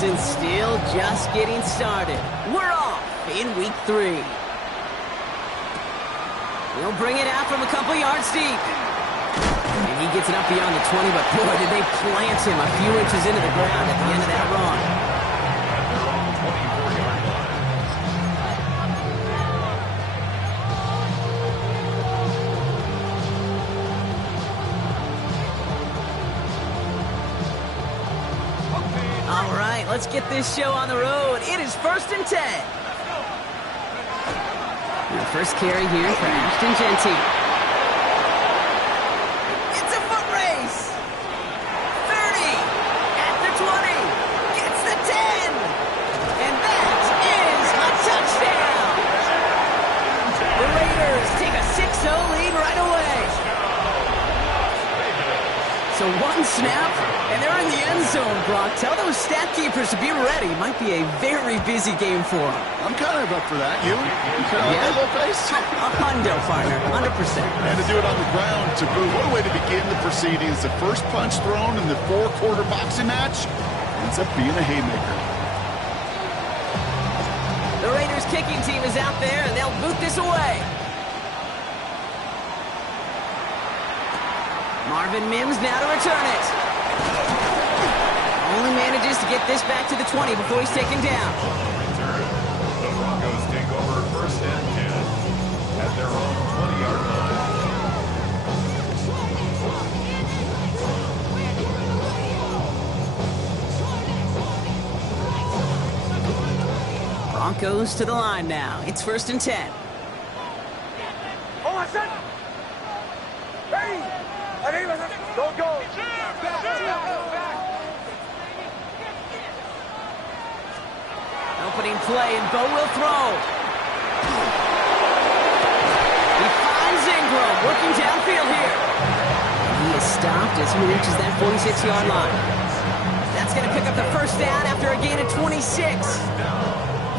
season still just getting started. We're off in week 3. He'll bring it out from a couple yards deep. And he gets it up beyond the 20, but boy, did they plant him a few inches into the ground at the end of that run. All right, let's get this show on the road. It is 1st and 10. The first carry here for Ashton Genty. It's a foot race. 30 at the 20. Gets the 10. And that is a touchdown. The Raiders take a 6-0 lead right away. So one snap, and they're in the end zone, Brock. Tell those stat keepers to be ready. Might be a very busy game for them. I'm kind of up for that. You kind of like that little face? A hundo, partner, 100%. And to do it on the ground, to boot. What a way to begin the proceedings. The first punch thrown in the 4-quarter boxing match ends up being a haymaker. The Raiders kicking team is out there, and they'll boot this away. Marvin Mims now to return it. Only manages to get this back to the 20 before he's taken down. The Broncos take over 1st and 10 at their own 20-yard line. Broncos to the line now. It's 1st and 10. Don't go. Opening play, and Bo will throw. He finds Ingram, working downfield here. He is stopped as he reaches that 46-yard line. That's going to pick up the first down after a gain of 26.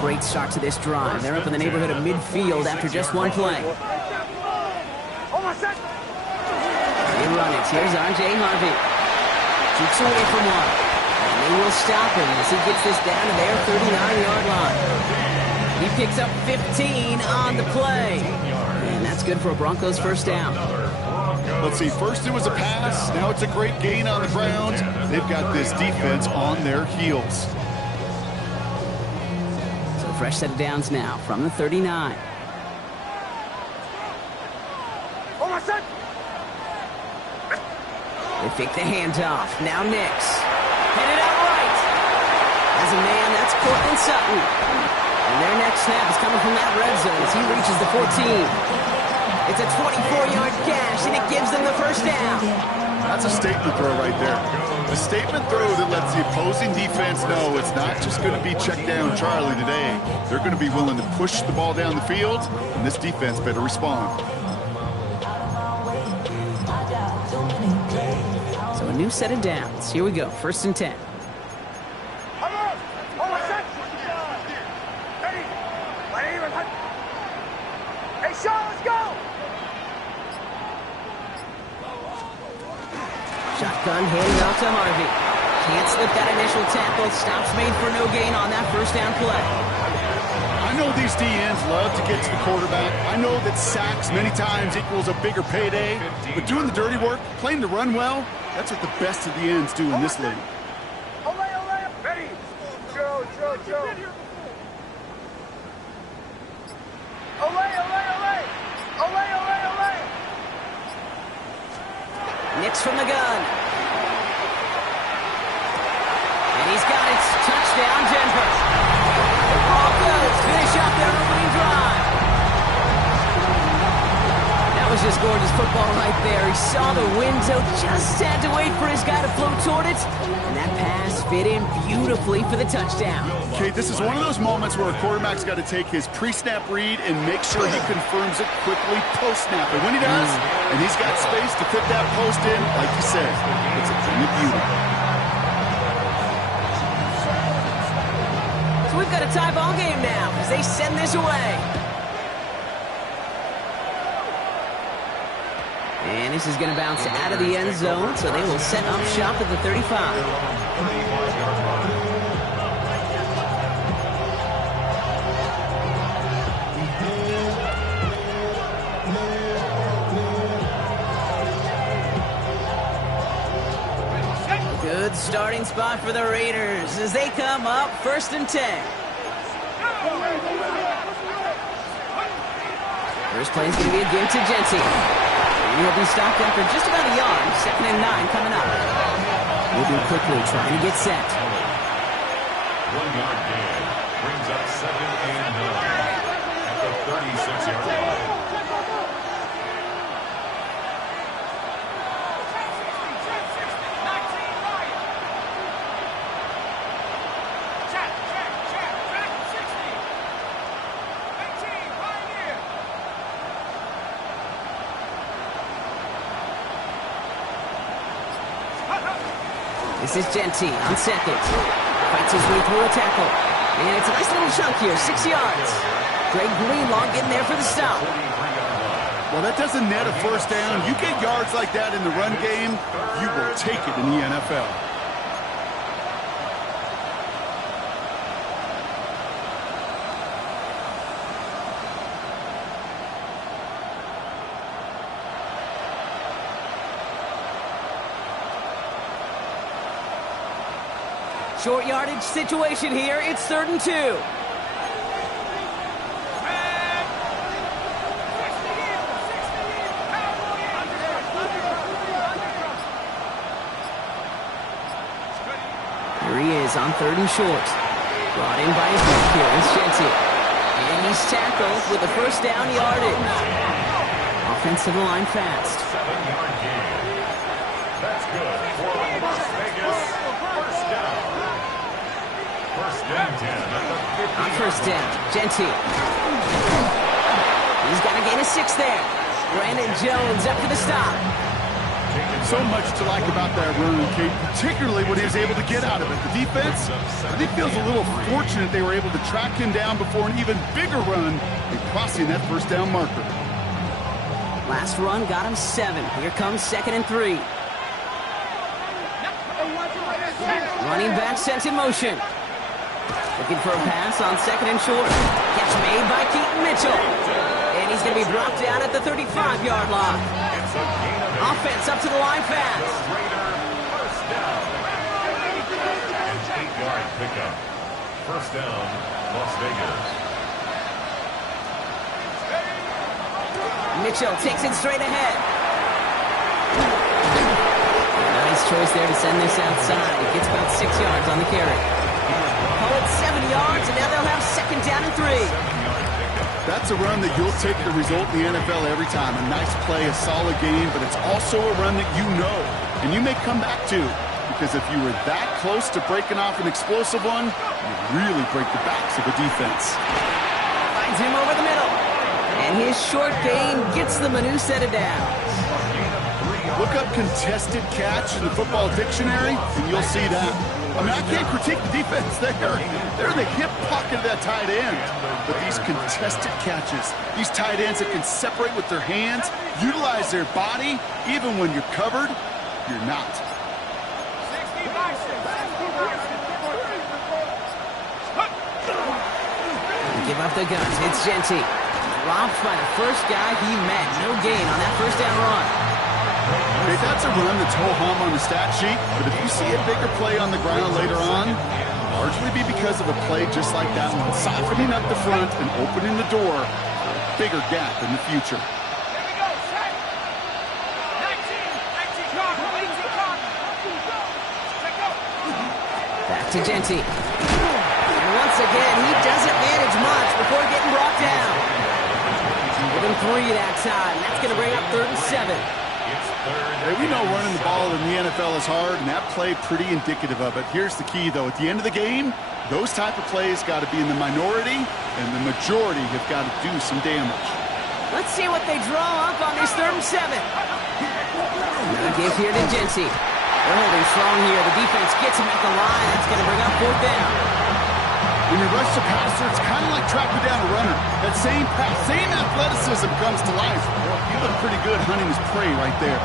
Great start to this drive. They're up in the neighborhood of midfield after just one play. They run it. Here's R.J. Harvey. Keeps away from one. And they will stop him as he gets this down to their 39-yard line. He picks up 15 on the play. And that's good for a Broncos first down. Let's see. First it was a pass. Now it's a great gain on the ground. They've got this defense on their heels. So fresh set of downs now from the 39. They fake the handoff. Now Nix. Headed out right. As a man, that's Cortland Sutton. And their next snap is coming from that red zone as he reaches the 14. It's a 24-yard gash, and it gives them the first down. That's a statement throw right there. A statement throw that lets the opposing defense know it's not just going to be check down Charlie today. They're going to be willing to push the ball down the field, and this defense better respond. So a new set of downs. Here we go. 1st and 10. Shotgun handing off to Harvey. Can't slip that initial tackle. Stops made for no gain on that first down play. I know these DNs love to get to the quarterback. I know that sacks many times equals a bigger payday. But doing the dirty work, playing the run well, that's what the best of the ends do in this league. Nix from the gun. And he's got it. Touchdown, Denver. The Broncos finish up their opening drive. That was just gorgeous football right there. He saw the window, just had to wait for his guy to float toward it. And that pass fit in beautifully for the touchdown. Okay, this is one of those moments where a quarterback's got to take his pre-snap read and make sure he confirms it quickly post-snap. And when he does, and he's got space to fit that post in, like you said, it's a thing of beauty. So we've got a tie ball game now as they send this away. And this is going to bounce out of the end zone, so they will set up shop at the 35. starting spot for the Raiders as they come up 1st and 10. First play is going to be a give to Genty. He'll be stopped after just about a yard. 2nd and 9 coming up. Moving quickly, trying to get set. 1 yard gain brings up 2nd and 9 at the 36-yard line. This is Genty on 2nd. Fights his way through a tackle. And it's a nice little chunk here, 6 yards. Greg Greenlaw getting there for the stop. Well, that doesn't net a first down. You get yards like that in the run game, you will take it in the NFL. Short yardage situation here. It's 3rd and 2. Here he is on 3rd and short. Brought in by his back here. It's Genty. And he's tackled with a first down yardage. Offensive line fast. 7-yard gain. That's good for Las Vegas. First down. 1st and 10 at the 50. On 1st down, Genty. He's got to gain a 6 there. Brandon Jones up for the stop. So much to like about that run, Kate, particularly what he was able to get out of it. The defense, I think, feels a little fortunate they were able to track him down before an even bigger run and crossing that first down marker. Last run got him 7. Here comes 2nd and 3. Running back sent in motion. Looking for a pass on 2nd and short. Catch made by Keaton Mitchell. And he's going to be brought down at the 35-yard line. Offense up to the line fast. First down. An 8-yard pickup. First down, Las Vegas. Mitchell takes it straight ahead. Nice choice there to send this outside. He gets about 6 yards on the carry. Call it 7 yards, and now they'll have 2nd down and 3. That's a run that you'll take the result in the NFL every time. A nice play, a solid game, but it's also a run that you know, and you may come back to, because if you were that close to breaking off an explosive one, you really break the backs of the defense. Finds him over the middle, and his short gain gets them a new set of downs. Look up contested catch in the football dictionary, and you'll see that. I mean, I can't critique the defense. They're in the hip pocket of that tight end. But these contested catches, these tight ends that can separate with their hands, utilize their body, even when you're covered, you're not. Give up the guns. It's Genty. Dropped by the first guy he met. No gain on that first down run. Okay, that's a run that's ho-hum on the stat sheet, but if you see a bigger play on the ground later on, it'll largely be because of a play just like that one, softening up the front and opening the door for a bigger gap in the future. Back to Genty. And once again, he doesn't manage much before getting brought down. Give him 3 that time. That's going to bring up 3rd and 7. Hey, we know running the ball in the NFL is hard, and that play pretty indicative of it. Here's the key, though. At the end of the game, those type of plays got to be in the minority, and the majority have got to do some damage. Let's see what they draw up on this 3rd and 7. Another give here to Genty. They're holding strong here. The defense gets him at the line. That's going to bring up 4th down. When you rush the passer, it's kind of like tracking down a runner. That same pass, same athleticism comes to life. He looked pretty good hunting his prey right there.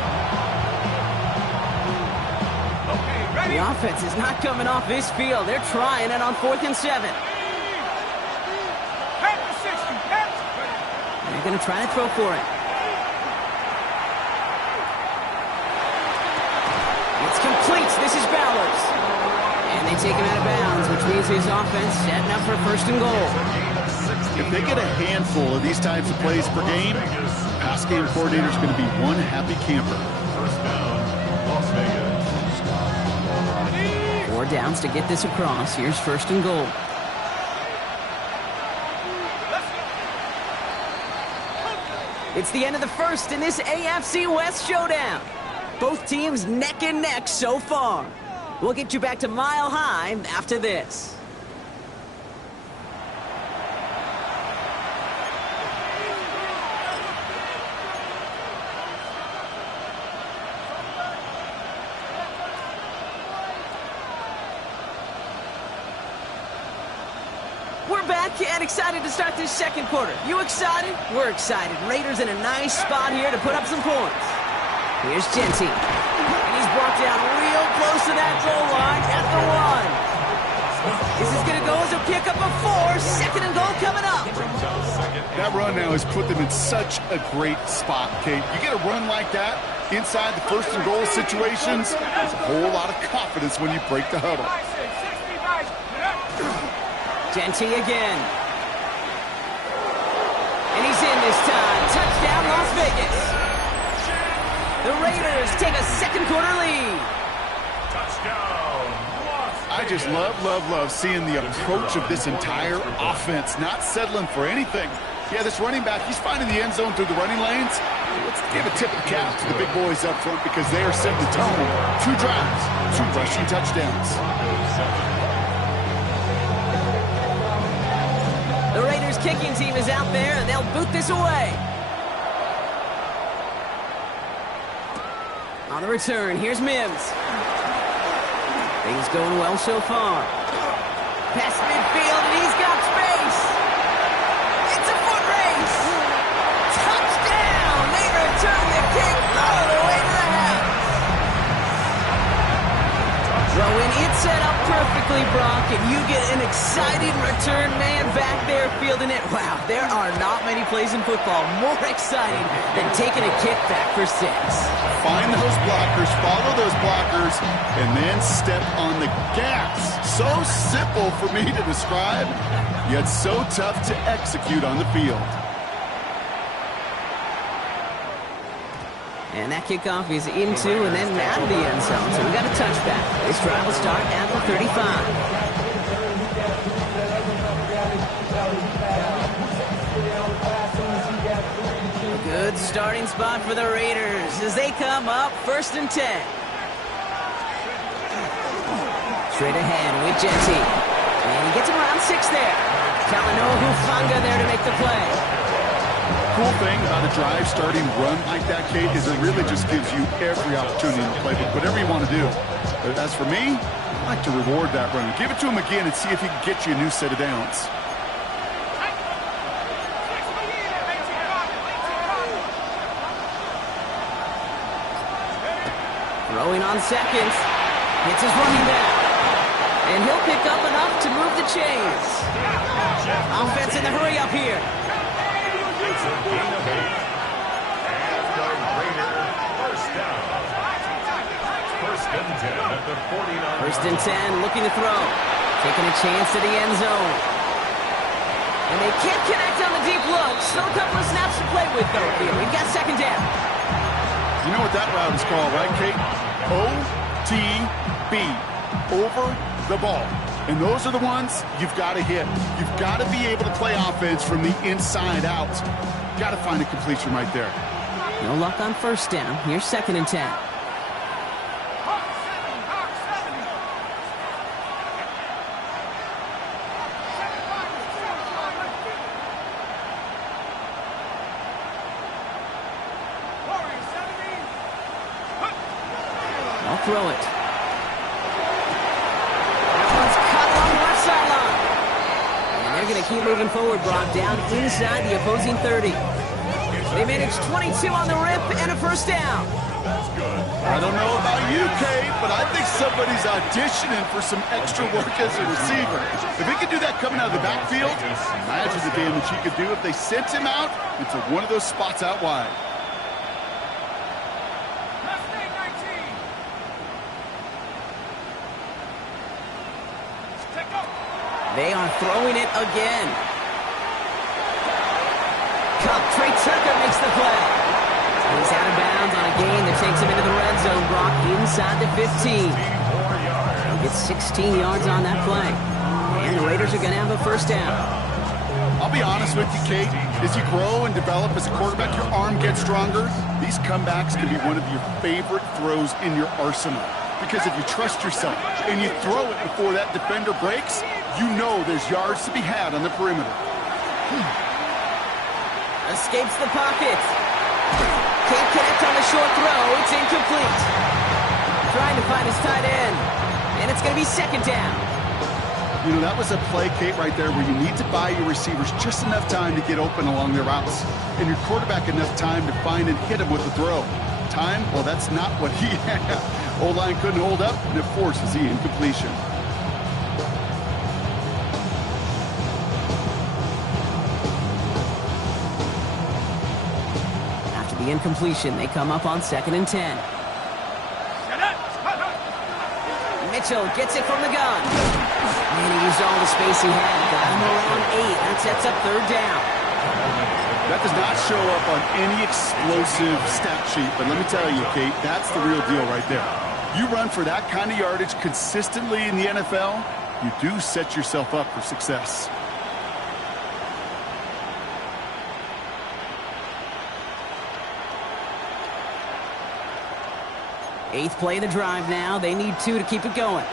The offense is not coming off this field. They're trying it on 4th and 7. They're going to try to throw for it. It's complete. This is Bowers. And they take him out of bounds, which means his offense setting up for first and goal. If they get a handful of these types of plays per game, pass game coordinator is going to be one happy camper. First down, Las Vegas. 4 downs to get this across. Here's first and goal. It's the end of the first in this AFC West showdown. Both teams neck and neck so far. We'll get you back to Mile High after this. We're back and excited to start this second quarter. You excited? We're excited. Raiders in a nice spot here to put up some points. Here's Genty. And he's brought down real close to that goal line at the 1. This is going to go as a pickup of 4. Second and goal coming up. That run now has put them in such a great spot, Kate. You get a run like that inside the first and goal situations, there's a whole lot of confidence when you break the huddle. Genty again. And he's in this time. Touchdown, Las Vegas. The Raiders take a second quarter lead. Touchdown, Las Vegas. I just love seeing the approach of this entire offense, not settling for anything. Yeah, this running back, he's finding the end zone through the running lanes. Let's give a tip of the cap to the big boys up front because they are setting the tone. 2 drives, 2 rushing touchdowns. The Raiders kicking team is out there, and they'll boot this away. On the return, here's Mims. Things going well so far. Past midfield, and he's got space. It's a foot race. Touchdown! They return the kick all the way to the house. Well, when it's set up perfectly, Brock, and you get an exciting return man back there fielding it, wow, there are not many plays in football more exciting than taking a kick back for 6. Find those blockers, follow those blockers, and then step on the gas. So simple for me to describe, yet so tough to execute on the field. And that kickoff is into and then out of the end zone. So we got a touchback. This drive will start at the 35. A good starting spot for the Raiders as they come up first and 10. Straight ahead with Genty. And he gets him around 6 there. Kalanoa Hufanga there to make the play. Cool thing about a drive starting run like that, Kate, is it really just gives you every opportunity in the playbook, whatever you want to do. But as for me, I like to reward that run. Give it to him again and see if he can get you a new set of downs. Throwing on seconds. Hits his running back. And he'll pick up enough to move the chains. Offense in the hurry up here. It's a gain of 8. And the Raider first down. First and 10 at the 49. First and 10, looking to throw. Taking a chance to the end zone. And they can't connect on the deep look. Still a couple of snaps to play with, though, here. We've got second down. You know what that route is called, right, Kate? OTB. Over the ball. And those are the ones you've got to hit. You've got to be able to play offense from the inside out. Got to find a completion right there. No luck on first down. Here's second and 10. I'll throw it. They're going to keep moving forward, Brock, down inside the opposing 30. They managed 22 on the rip and a first down. I don't know about you, Kate, but I think somebody's auditioning for some extra work as a receiver. If he could do that coming out of the backfield, imagine the damage he could do if they sent him out into one of those spots out wide. They are throwing it again. Trey Tucker makes the play. He's out of bounds on a gain that takes him into the red zone, Brock, inside the 15. He gets 16 yards on that play. And the Raiders are going to have a first down. I'll be honest with you, Kate. As you grow and develop as a quarterback, your arm gets stronger. These comebacks can be one of your favorite throws in your arsenal. Because if you trust yourself and you throw it before that defender breaks, you know there's yards to be had on the perimeter. Escapes the pocket. Can't connect on the short throw. It's incomplete. Trying to find his tight end. And it's going to be second down. You know, that was a play, Kate, right there where you need to buy your receivers just enough time to get open along their routes. And your quarterback enough time to find and hit him with the throw. Time? Well, that's not what he had. O-line couldn't hold up, and it forces the incompletion. The incompletion, they come up on 2nd and 10. Mitchell gets it from the gun. And he used all the space he had. Got him around 8. That sets up 3rd down. That does not show up on any explosive stat sheet, but let me tell you, Kate, that's the real deal right there. You run for that kind of yardage consistently in the NFL, you do set yourself up for success. Eighth play of the drive now. They need 2 to keep it going.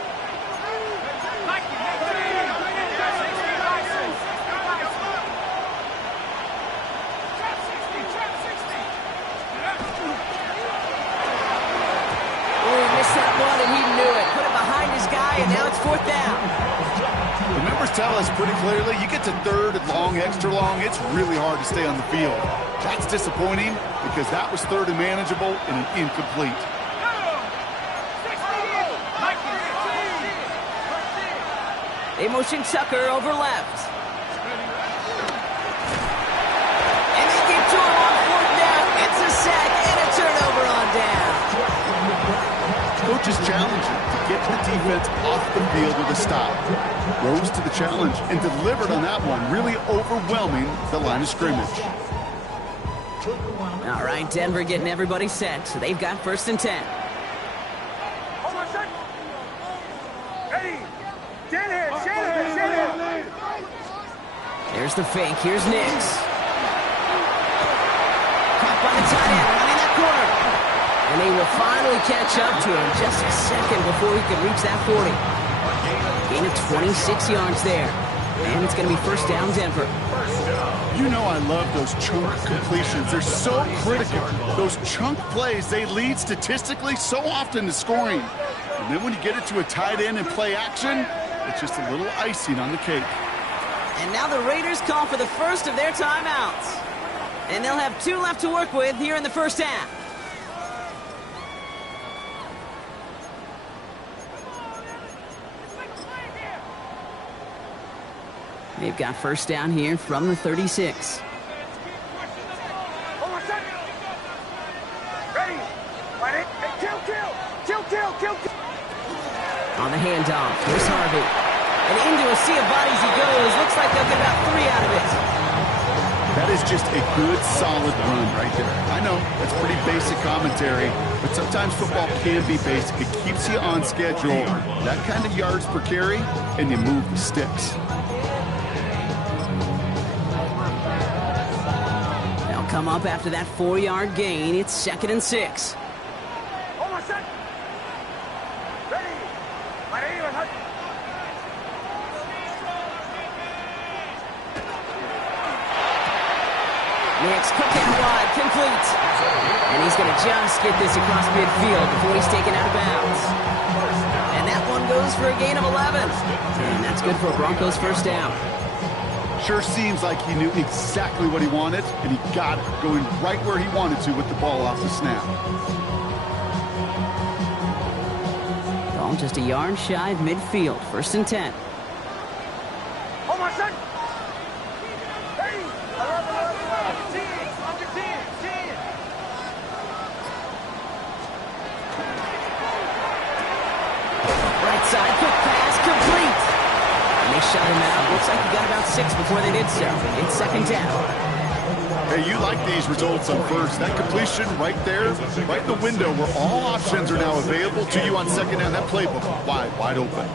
And now it's 4th down. The numbers tell us pretty clearly, you get to 3rd and long, extra long, it's really hard to stay on the field. That's disappointing because that was 3rd and manageable and an incomplete. They motion Tucker over left. And they get to him on 4th down. It's a sack and a turnover on down. Coach's challenge to get the defense off the field with a stop. Rose to the challenge and delivered on that one, really overwhelming the line of scrimmage. All right, Denver getting everybody set. So they've got 1st and 10. There's the fake. Here's Nix. Caught by the tight end, running that corner. And they will finally catch up to him just a second before he could reach that 40. Gain of 26 yards there. And it's going to be 1st down, Denver. You know I love those chunk completions. They're so critical. Those chunk plays, they lead statistically so often to scoring. And then when you get it to a tight end and play action, it's just a little icing on the cake. And now the Raiders call for the first of their timeouts. And they'll have 2 left to work with here in the 1st half. They've got 1st down here from the 36. On the handoff, here's Harvey. And into a sea of bodies he goes. Looks like they'll get about 3 out of it. That is just a good, solid run right there. I know, that's pretty basic commentary, but sometimes football can be basic. It keeps you on schedule. That kind of yards per carry, and you move the sticks. They'll come up after that 4-yard gain. It's 2nd and 6. Nix, quick and wide, complete. And he's going to just get this across midfield before he's taken out of bounds. And that one goes for a gain of 11. And that's good for a Broncos 1st down. Sure seems like he knew exactly what he wanted, and he got it, going right where he wanted to with the ball off the snap. Ball just a yard shy of midfield, 1st and 10. shove him out. Looks like he got about 6 before they did so. It's second down. Hey, you like these results on first. That completion right there, right in the window where all options are now available to you on second down. That playbook wide open.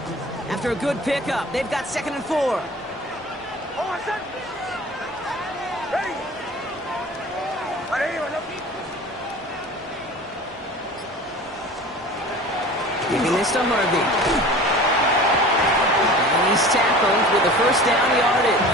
After a good pickup, they've got 2nd and 4. Giving this to Harvey. And he's tackled with the first down yardage.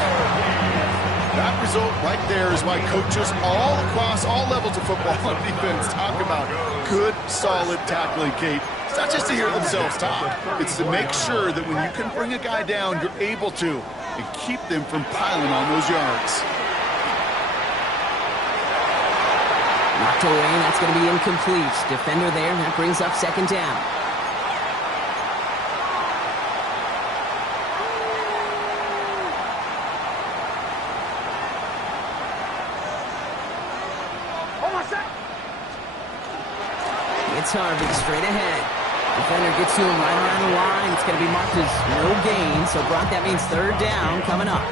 That result right there is why coaches all across all levels of football and defense talk about good, solid tackling, Kate. It's not just to hear themselves talk. It's to make sure that when you can bring a guy down, you're able to and keep them from piling on those yards. Knocked away, and that's going to be incomplete. Defender there, and that brings up second down. It's Harvey straight ahead. Defender gets to him right around the line. It's going to be marked as no gain. So, Brock, that means third down coming up.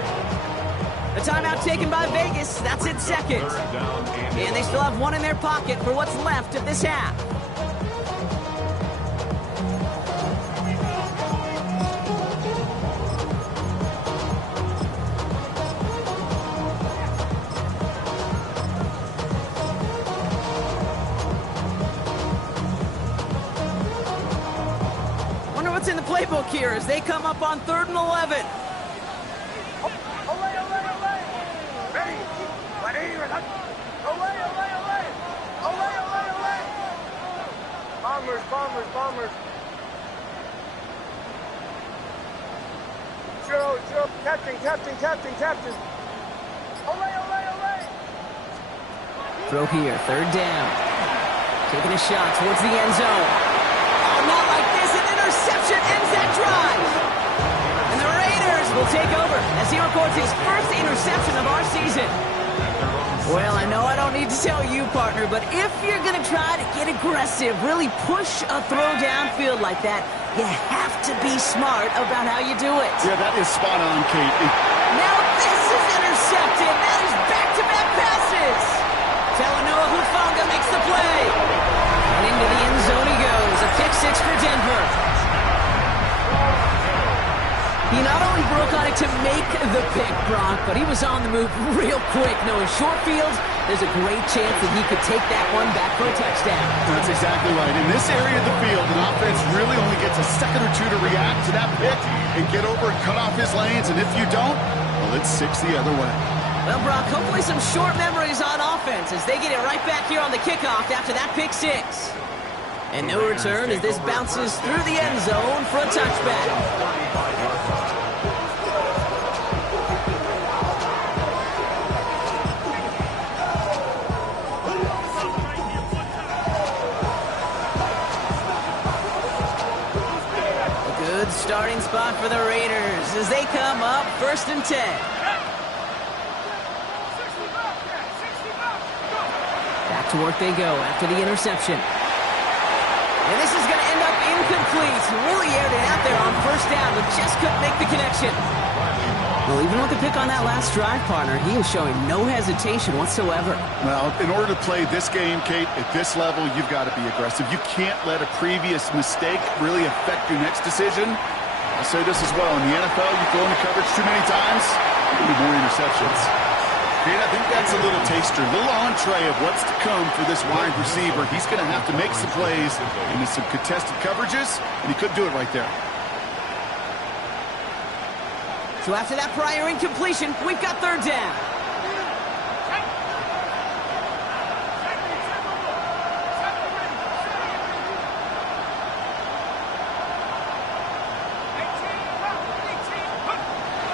The timeout taken by Vegas. That's it, second. And they still have one in their pocket for what's left of this half. What's in the playbook here as they come up on 3rd and 11. Bombers. Joe, captain. Throw here, 3rd down. Taking a shot towards the end zone. Oh, not like this. An interception ends that drive. And the Raiders will take over as he records his first interception of our season. Well, I know I don't need to tell you, partner, but if you're going to try to get aggressive, really push a throw downfield like that, you have to be smart about how you do it. Yeah, that is spot on, Kate. Now this is intercepted. That is back-to-back passes. Talanoa Hufanga makes the play. And into the end zone he goes. A pick 6 for Denver. He not only broke on it to make the pick, Brock, but he was on the move real quick. Knowing short fields, there's a great chance that he could take that one back for a touchdown. That's exactly right. In this area of the field, an offense really only gets a second or two to react to that pick and get over and cut off his lanes. And if you don't, well, it's 6 the other way. Well, Brock, hopefully some short memories on offense as they get it right back here on the kickoff after that pick 6. And no return as this bounces through the end zone for a touchback. Starting spot for the Raiders as they come up 1st and 10. Back to work they go after the interception. And this is going to end up incomplete. Really aired it out there on 1st down, but just couldn't make the connection. Well, even with the pick on that last drive, partner, he is showing no hesitation whatsoever. Well, in order to play this game, Kate, at this level, you've got to be aggressive. You can't let a previous mistake really affect your next decision. I'll say this as well. In the NFL, you throw into coverage too many times, there'll be more interceptions. Kate, I think that's a little taster, a little entree of what's to come for this wide receiver. He's going to have to make some plays into some contested coverages, and he couldn't do it right there. So after that prior incompletion, we've got 3rd down.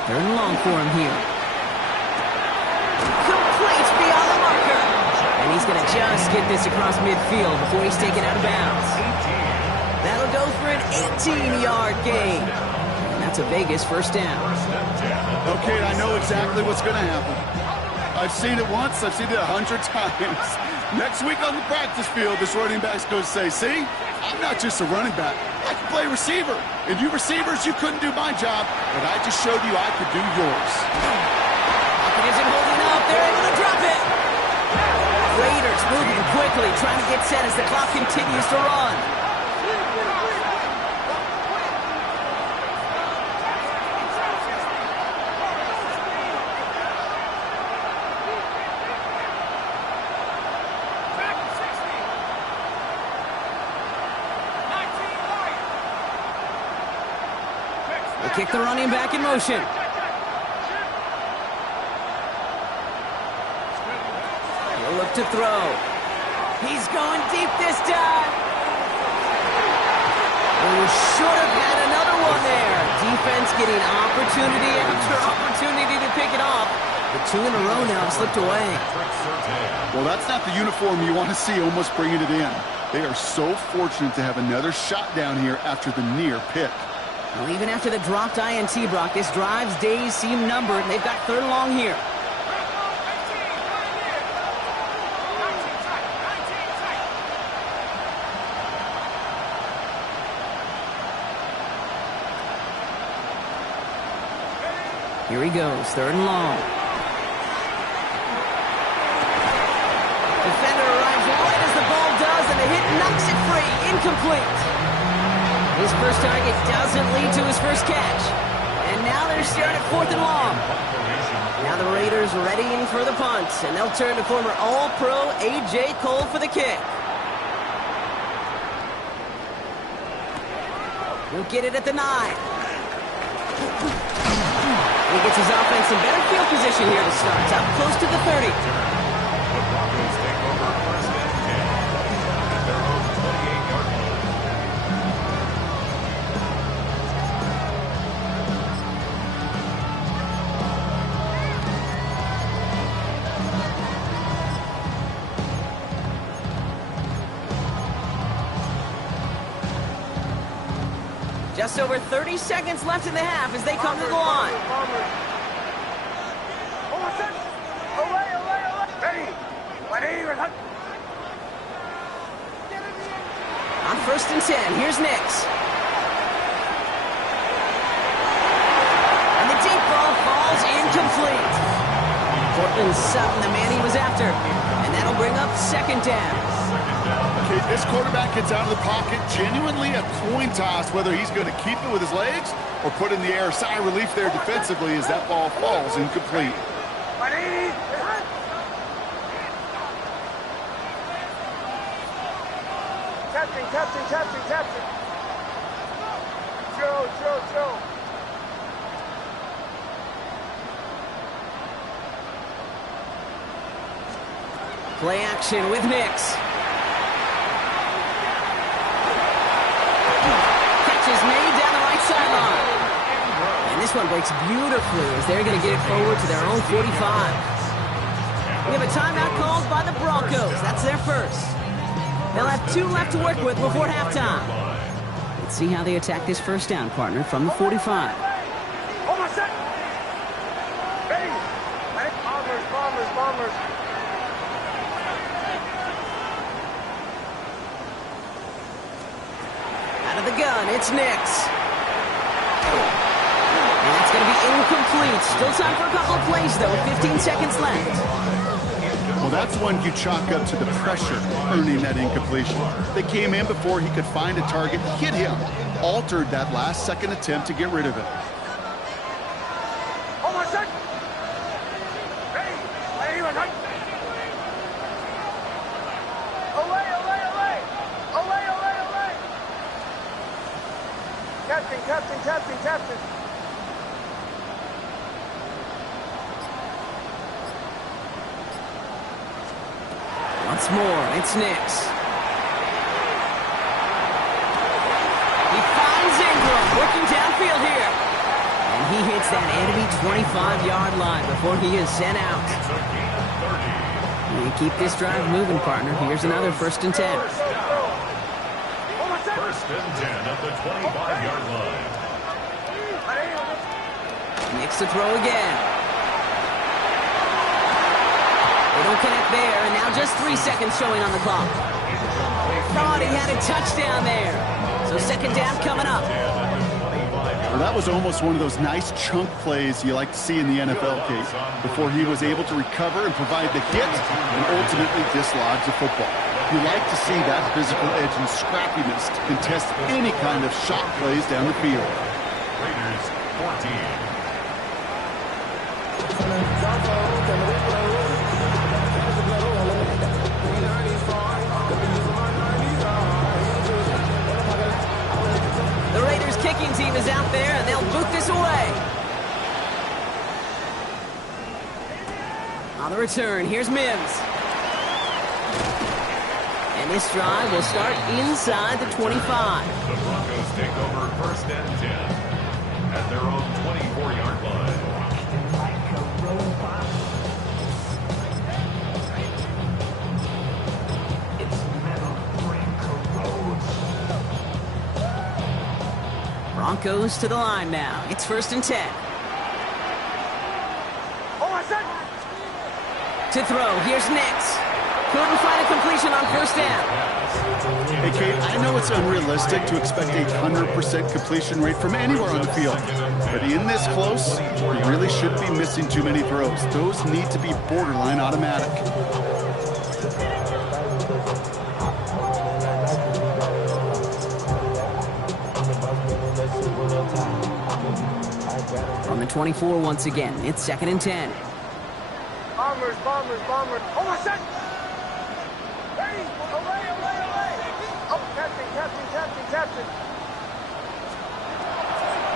Third and long for him here. Complete beyond the marker. And he's going to just get this across midfield before he's taken out of bounds. That'll go for an 18-yard gain. That's a Vegas 1st down. Okay, I know exactly what's going to happen. I've seen it once. I've seen it 100 times. Next week on the practice field, this running back's going to say, see, I'm not just a running back. I can play receiver. And you receivers, you couldn't do my job, but I just showed you I could do yours. Pocket isn't holding up. They're able to drop it. Raiders moving quickly, trying to get set as the clock continues to run. They kick the running back in motion. He'll look to throw. He's going deep this time. Oh, should have had another one there. Defense getting opportunity after opportunity to pick it off. The two in a row now have slipped away. Well, that's not the uniform you want to see almost bringing it in. They are so fortunate to have another shot down here after the near pick. Well, even after the dropped INT, Brock, this drive's days seem numbered. They've got third and long here. Here he goes, third and long. Defender arrives right as the ball does, and the hit knocks it free. Incomplete. His first target doesn't lead to his first catch. And now they're staring at fourth and long. Now the Raiders readying for the punt, and they'll turn to former All-Pro A.J. Cole for the kick. He'll get it at the 9. He gets his offense in better field position here to start, up close to the 30. The Broncos take over first and 10 at their own 28-yard line. Just over 30 seconds left in the half as they come to the line. On first and 10, here's Nix. And the deep ball falls incomplete. Portland Sutton, the man he was after. And that'll bring up second down. Okay, this quarterback gets out of the pocket, genuinely a coin toss whether he's going to keep it with his legs or put in the air. Sigh of relief there defensively as that ball falls incomplete. Captain. Joe. Play action with Nix. Catch is made down the right sideline. And this one breaks beautifully as they're going to get it forward to their own 45. We have a timeout called by the Broncos. That's their first. They'll have 2 left to work with before halftime. Let's see how they attack this first down, partner, from the 45. Bombers. Out of the gun, it's Nix. And that's going to be incomplete. Still time for a couple of plays, though, with 15 seconds left. Well, that's one you chalk up to the pressure earning that incompletion. They came in before he could find a target, hit him, altered that last second attempt to get rid of it. Captain. Once more, it's Nix. He finds Ingram working downfield here. And he hits that enemy 25-yard line before he is sent out. It's a gain of 30. You keep this drive moving, partner. Here's another first and 10. First and 10 at the 25-yard line. Nix to throw again. They don't connect there, and now just 3 seconds showing on the clock. Thought he had a touchdown there. So second down coming up. Well, that was almost one of those nice chunk plays you like to see in the NFL, Kate, before he was able to recover and provide the hit and ultimately dislodge the football. You like to see that physical edge and scrappiness to contest any kind of shot plays down the field. Raiders 14. The Raiders kicking team is out there, and they'll boot this away. On the return, here's Mims. And this drive will start inside the 25. The Broncos take over first and 10 at their own 24-yard line. Broncos to the line now. It's first and 10. To throw, here's Nix. Couldn't find a completion on first down. Hey, Kate, I know it's unrealistic to expect a 100% completion rate from anywhere on the field. But in this close, you really shouldn't be missing too many throws. Those need to be borderline automatic. From the 24 once again, it's second and 10. Bombers. Oh, what's that? Ready? Away. Oh, captain.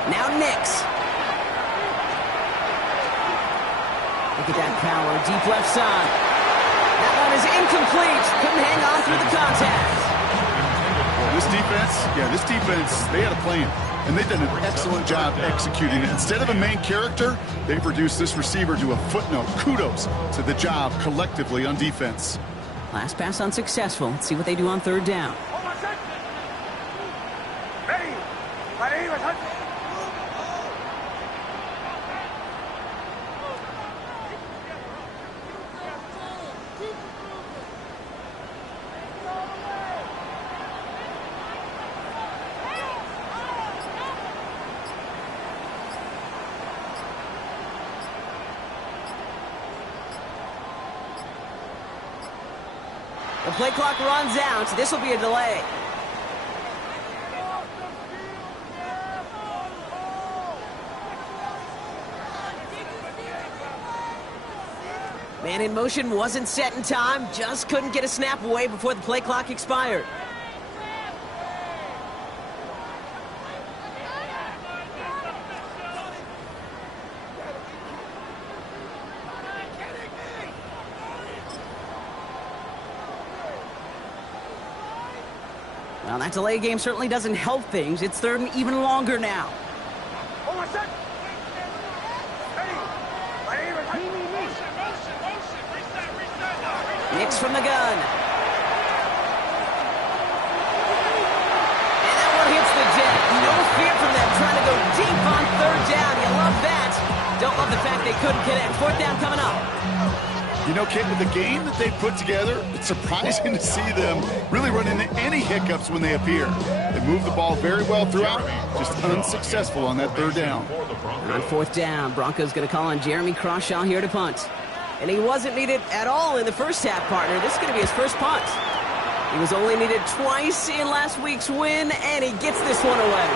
Now Nix. Look at that power, deep left side. That one is incomplete. Couldn't hang on through the contact. Well, this defense, they had a plan. And they've done an excellent job executing it. Instead of a main character, they've reduced this receiver to a footnote. Kudos to the job collectively on defense. Last pass unsuccessful. Let's see what they do on third down. The play clock runs out. This will be a delay. Man in motion wasn't set in time. Just couldn't get a snap away before the play clock expired. Well, that delay game certainly doesn't help things. It's third and even longer now. Nix from the gun. And that one hits the deck. No fear from them trying to go deep on third down. You love that. Don't love the fact they couldn't connect. Fourth down coming up. You know, Kate, with the game that they've put together, it's surprising to see them really run into any hiccups when they appear. They move the ball very well throughout, just unsuccessful on that third down. On fourth down, Broncos going to call on Jeremy Crawshaw here to punt. And he wasn't needed at all in the first half, partner. This is going to be his first punt. He was only needed twice in last week's win, and he gets this one away.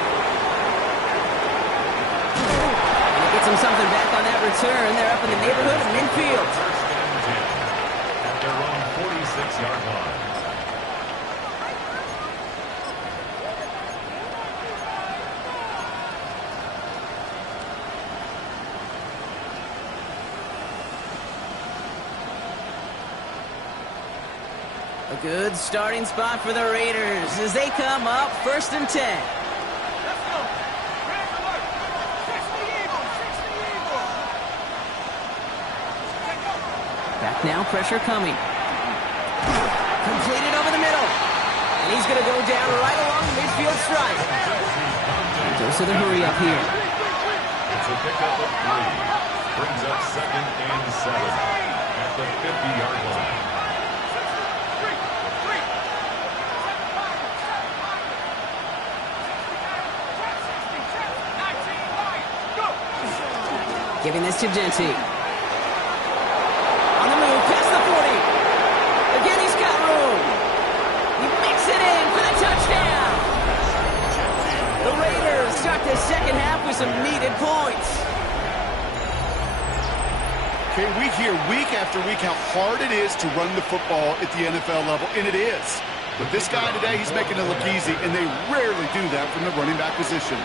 And he gets him something back on that return. They're up in the neighborhood of midfield. At their own 46-yard line. A good starting spot for the Raiders as they come up first and 10. Back now, pressure coming. Completed over the middle. And he's going to go down right along the midfield stripe. Goes to the hurry up here. It's a pickup of 3. Brings up second and 7 at the 50-yard line. Giving this to Genty. On the move, past the 40. Again, he's got room. He makes it in for the touchdown. The Raiders start the second half with some needed points. Okay, we hear week after week how hard it is to run the football at the NFL level, and it is. But this guy today, he's making it look easy, and they rarely do that from the running back position.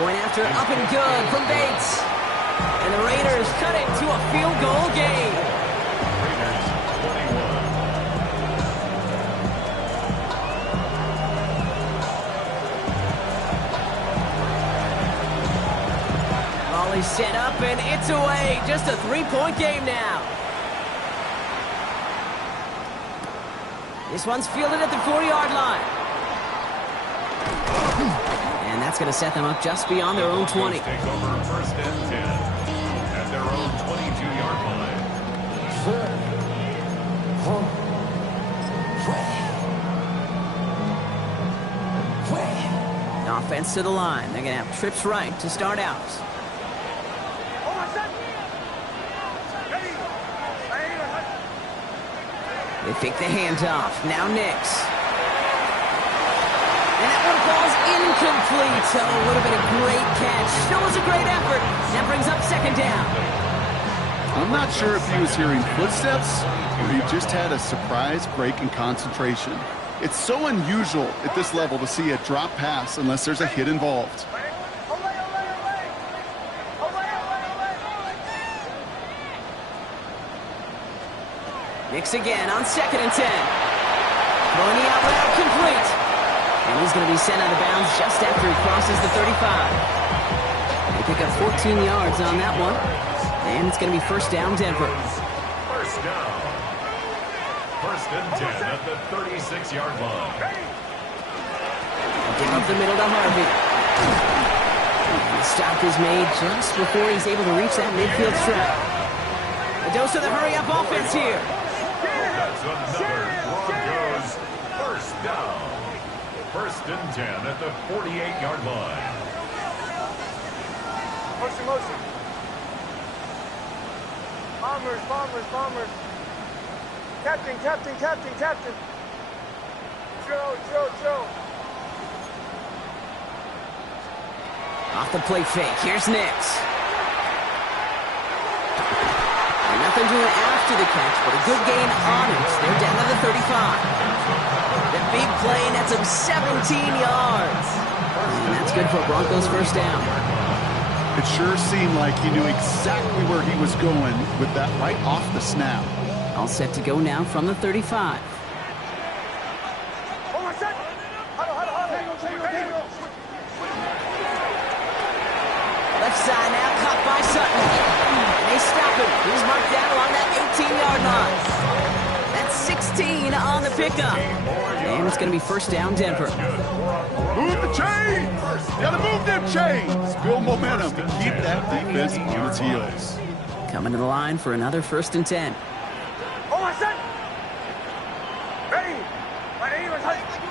Point after up and good from Bates. And the Raiders cut it to a field goal game. Raiders 21. Volley set up and it's away. Just a 3-point game now. This one's fielded at the 40-yard line. And that's going to set them up just beyond their own 20. Take over first and 10 at their own 22-yard line. Offense to the line. They're going to have trips right to start out. They fake the handoff. Now Nix. And that one falls incomplete. So it would have been a great catch. Still was a great effort. That brings up second down. I'm not sure if he was hearing footsteps or he just had a surprise break in concentration. It's so unusual at this level to see a drop pass unless there's a hit involved. Nix again on 2nd and 10. Throwing the out route complete. And he's going to be sent out of bounds just after he crosses the 35. They pick up 14 yards on that one. And it's going to be first down, Denver. First down. First and 10 at the 36-yard line. Give up the middle to Harvey. And the stop is made just before he's able to reach that midfield strap. A dose of the hurry-up offense here. That's another Broncos first down. First and 10 at the 48-yard line. Motion, motion. Bombers, bombers, bombers. Captain, captain, captain, captain. Joe, Joe, Joe. Off the play fake. Here's Nix. And nothing doing after the catch, but a good gain on it. They're down to the 35. The big play nets him 17 yards. And that's good for Broncos first down. It sure seemed like he knew exactly where he was going with that right off the snap. All set to go now from the 35. Left side now, caught by Sutton. And they stop him. He's marked down along that 18-yard line. That's 16 on the pickup. And it's going to be first down, Denver. Move the chains! Gotta move them chains! Build momentum to keep that defense on its heels. Coming to the line for another first and 10. Oh, my son! Ready! My name is Hudson.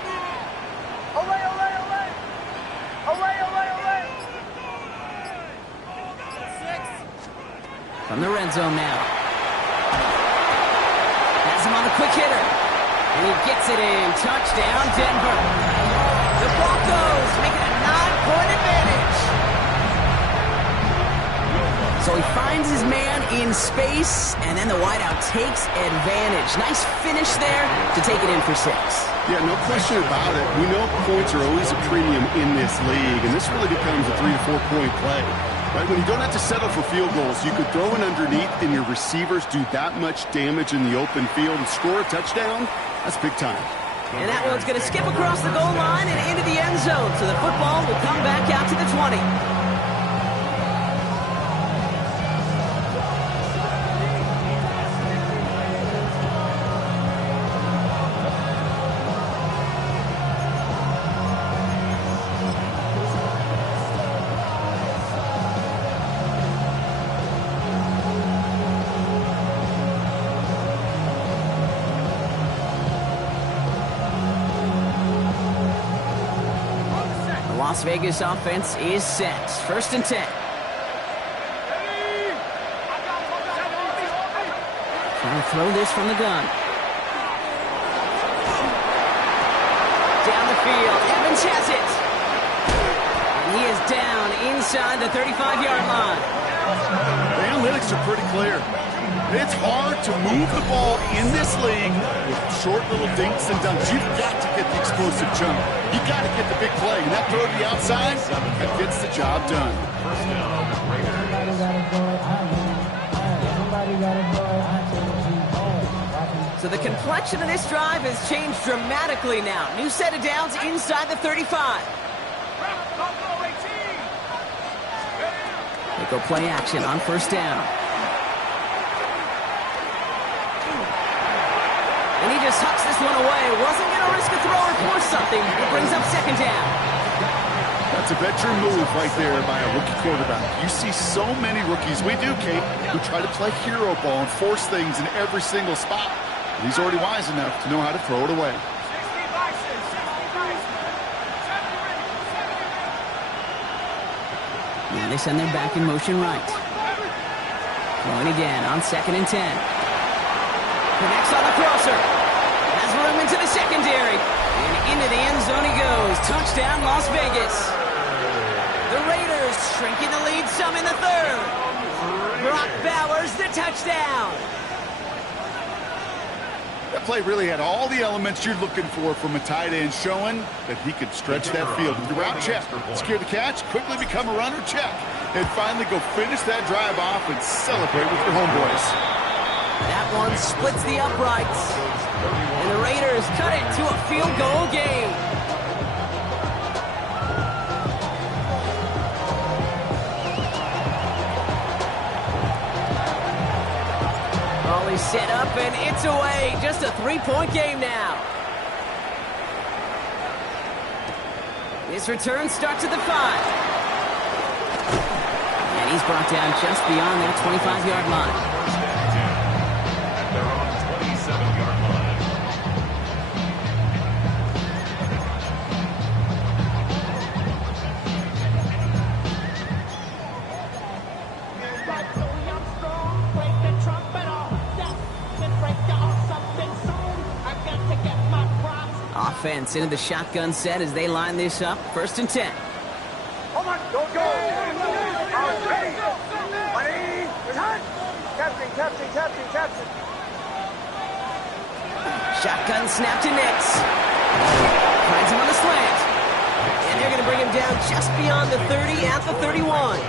Olay, olay, olay! Olay, olay, olay! From the red zone now. Has him on the quick hitter. And he gets it in. Touchdown, Denver. The Broncos making a 9-point advantage. So he finds his man in space, and then the wideout takes advantage. Nice finish there to take it in for 6. Yeah, no question about it. We know points are always a premium in this league, and this really becomes a 3 to 4 point play. Right? When you don't have to settle for field goals, you could throw it underneath, and your receivers do that much damage in the open field and score a touchdown. That's big time. And that one's going to skip across the goal line and into the end zone. So the football will come back out to the 20. Las Vegas offense is set. 1st and 10. Trying to throw this from the gun. Down the field. Evans has it. And he is down inside the 35-yard line. The analytics are pretty clear. It's hard to move the ball in this league with short little dinks and dunks. You've got to get the explosive jump. You've got to get the big play. And that throw to the outside, that gets the job done. So the complexion of this drive has changed dramatically now. New set of downs inside the 35. They go play action on 1st down. And he just hucks this one away. Wasn't going to risk a throw or force something. It brings up 2nd down. That's a veteran move right there by a rookie quarterback. You see so many rookies, we do, Kate, who try to play hero ball and force things in every single spot. He's already wise enough to know how to throw it away. Now they send their back in motion right. Throwing again on 2nd and 10. Connects on the crosser. Has room into the secondary. And into the end zone he goes. Touchdown, Las Vegas. The Raiders shrinking the lead some in the 3rd. Brock Bowers, the touchdown. That play really had all the elements you're looking for from a tight end, showing that he could stretch that field. The route check, secure the catch, quickly become a runner check, and finally go finish that drive off and celebrate with your homeboys. That one splits the uprights. And the Raiders cut it to a field goal game. Raleigh set up and it's away. Just a 3-point game now. This return starts at the 5. And he's brought down just beyond that 25-yard line. Offense into the shotgun set as they line this up. 1st and 10. Come on, go! Hey! Money! Return! Captain! Shotgun snap to Nix. Finds him on the slant. And they're going to bring him down just beyond the 30 at the 31.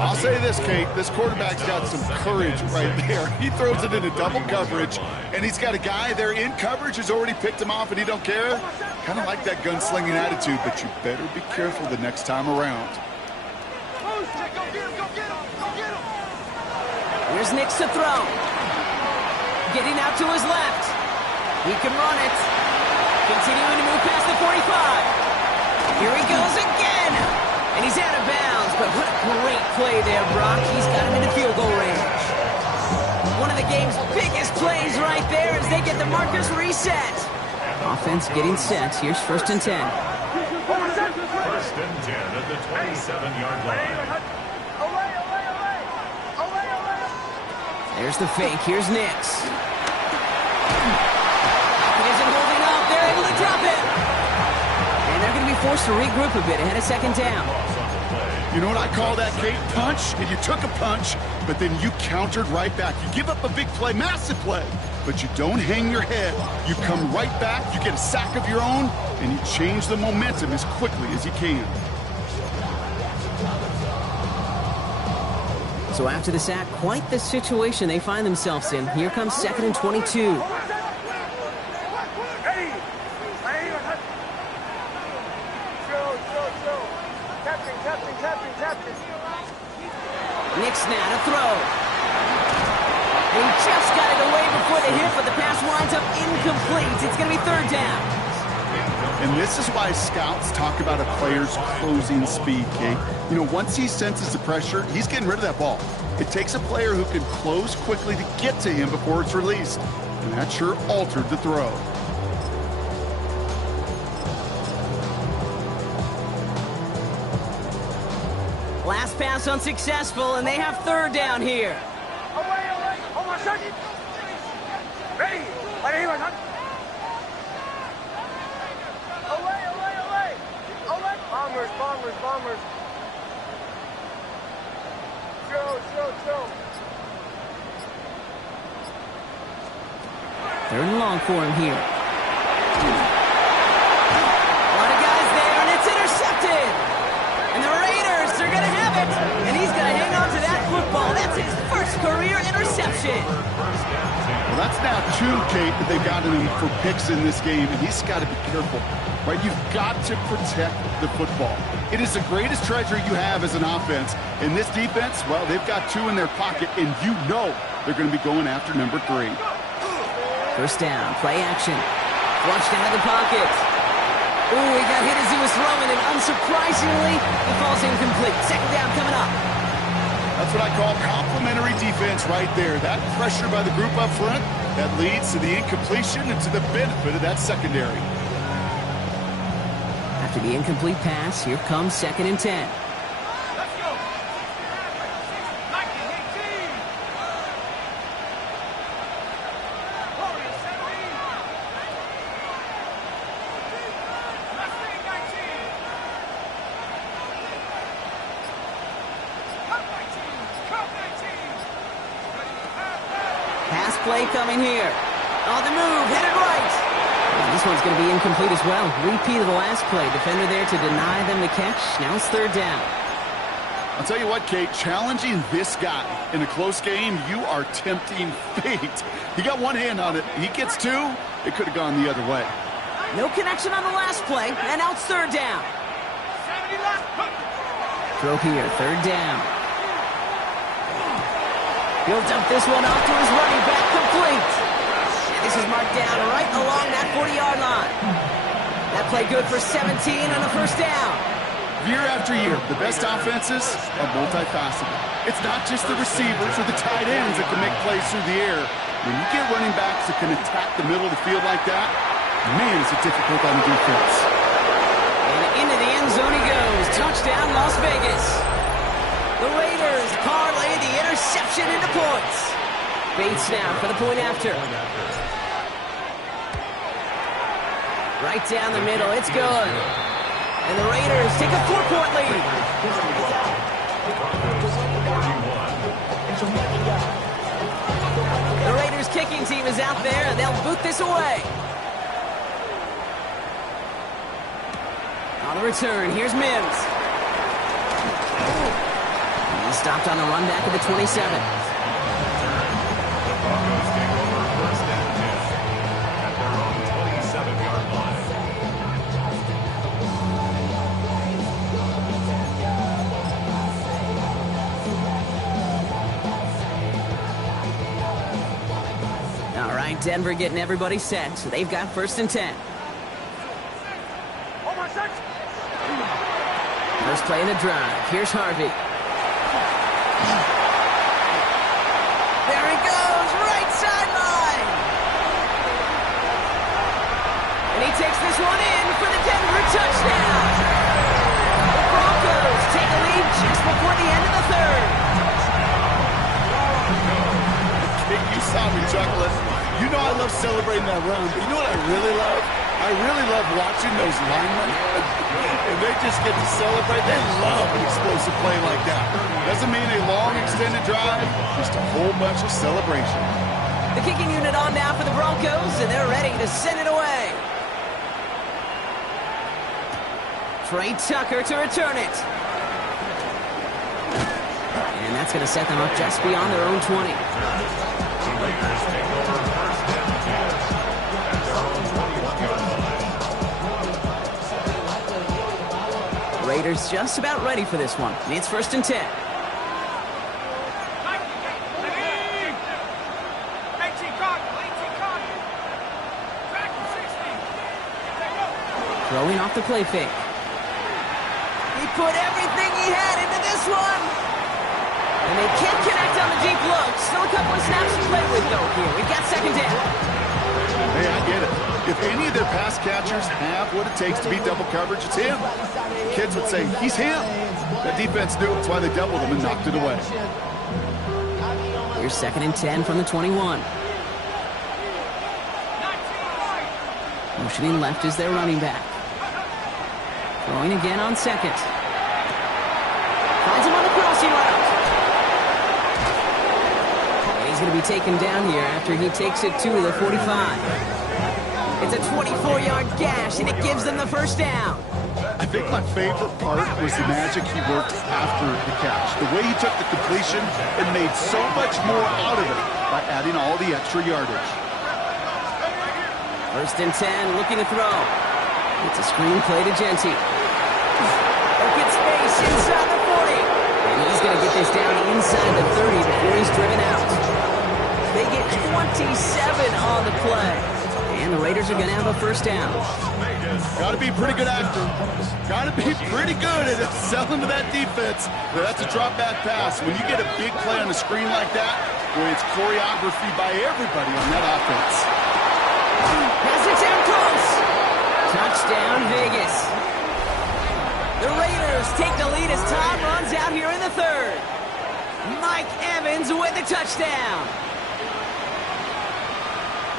I'll say this, Kate, this quarterback's got some courage right there. He throws it into double coverage, and he's got a guy there in coverage who's already picked him off, and he don't care. Kind of like that gunslinging attitude, but you better be careful the next time around. Here's Nix to throw. Getting out to his left. He can run it. Continuing to move past the 45. Here he goes again. And he's out of bounds, but what a great play there, Brock. He's got him into field goal range. One of the game's biggest plays right there as they get the markers reset. Offense getting set. Here's 1st and 10. 1st and 10 at the 27-yard line. There's the fake. Here's Nix. He isn't holding up. They're able to drop it. And they're going to be forced to regroup a bit ahead of 2nd down. You know what I call that, Kate? Punch. And you took a punch, but then you countered right back. You give up a big play, massive play, but you don't hang your head. You come right back, you get a sack of your own, and you change the momentum as quickly as you can. So after the sack, quite the situation they find themselves in. Here comes 2nd and 22. Nix now to throw. And he just got it away before the hit, but the pass winds up incomplete. It's going to be 3rd down. And this is why scouts talk about a player's closing speed, Kate. You know, once he senses the pressure, he's getting rid of that ball. It takes a player who can close quickly to get to him before it's released. And that sure altered the throw. last pass unsuccessful, and they have third down here. Away, away. Oh, my son. Ready. Away, away, away. Away. Bombers, bombers, bombers. Show. Third and long for him here. A lot of guys there, and it's intercepted. And the Raiders are going to have it. And he's going to hang on to that football. That's his first career interception. Well, that's now 2, Kate, that they've gotten him for picks in this game, and he's got to be careful, right? You've got to protect the football. It is the greatest treasure you have as an offense. In this defense, well, they've got 2 in their pocket, and you know they're going to be going after number 3. First down, play action. Flushed out of the pocket. Ooh, he got hit as he was throwing, and unsurprisingly, he falls incomplete. Second down coming up. That's what I call complimentary defense right there. That pressure by the group up front, that leads to the incompletion and to the benefit of that secondary. After the incomplete pass, here comes 2nd and 10. Let's go. 1918. Warriors 17. Mustang 19. Cup 19. Cup 19. Pass play coming here. On the move, headed right. This one's going to be incomplete as well. Repeat of the last play. Defender there to deny them the catch. Now it's third down. I'll tell you what, Kate, challenging this guy in a close game, you are tempting fate. He got one hand on it. He gets 2. It could have gone the other way. No connection on the last play, and now it's third down. 70 left. Throw here, third down. He'll dump this one off to his running back, complete. This is marked down right along that 40-yard line. That play good for 17 on a first down. Year after year, the best offenses are multifaceted. It's not just the receivers or the tight ends that can make plays through the air. When you get running backs that can attack the middle of the field like that, man, is it difficult on the defense. And into the end zone he goes. Touchdown, Las Vegas. The Raiders parlay the interception into points. Bates now for the point after. Right down the middle, it's good. And the Raiders take a 4-point lead. The Raiders kicking team is out there, and they'll boot this away. On the return, here's Mims. He's stopped on the run back at the 27. The Broncos take over first and 10 at their own 27-yard line. All right, Denver getting everybody set, so they've got first and 10. Oh, my son. First play in the drive. Here's Harvey. There he goes, right sideline. And he takes this one in for the Denver touchdown. The Broncos take a lead just before the end of the third. You saw me chuckling. You know I love celebrating that run. But you know what I really love? I really love watching those linemen. And they just get to celebrate. They love an explosive play like that. Doesn't mean a long extended drive, just a whole bunch of celebration. The kicking unit on now for the Broncos, and they're ready to send it away. Trey Tucker to return it. And that's going to set them up just beyond their own 20. The Raiders take over first and 10 at their own 21-yard line. Raiders just about ready for this one. It's first and 10. Throwing off the play fake. He put everything he had into this one. And they can't connect on the deep look. Still a couple of snaps to play with, though, here. We've got second down. Hey, I get it. if any of their pass catchers have what it takes to beat double coverage, it's him. Kids would say, he's him. That defense knew it. That's why they doubled him and knocked it away. Here's 2nd and 10 from the 21. Motioning left is their running back. Throwing again on 2nd. Finds him on the crossing route. And he's going to be taken down here after he takes it to the 45. It's a 24-yard gash, and it gives them the first down. I think my favorite part was the magic he worked after the catch. The way he took the completion and made so much more out of it by adding all the extra yardage. 1st and 10, looking to throw. It's a screen play to Genty. Open space inside the 40. And he's going to get this down inside the 30 before he's driven out. They get 27 on the play. And the Raiders are going to have a first down. Got to be a pretty good actor. Got to be pretty good at selling to that defense. But that's a drop back pass. When you get a big play on the screen like that, boy, it's choreography by everybody on that offense. Has it down close. Touchdown, Vegas. The Raiders take the lead as Tom runs out here in the 3rd. Mike Evans with the touchdown.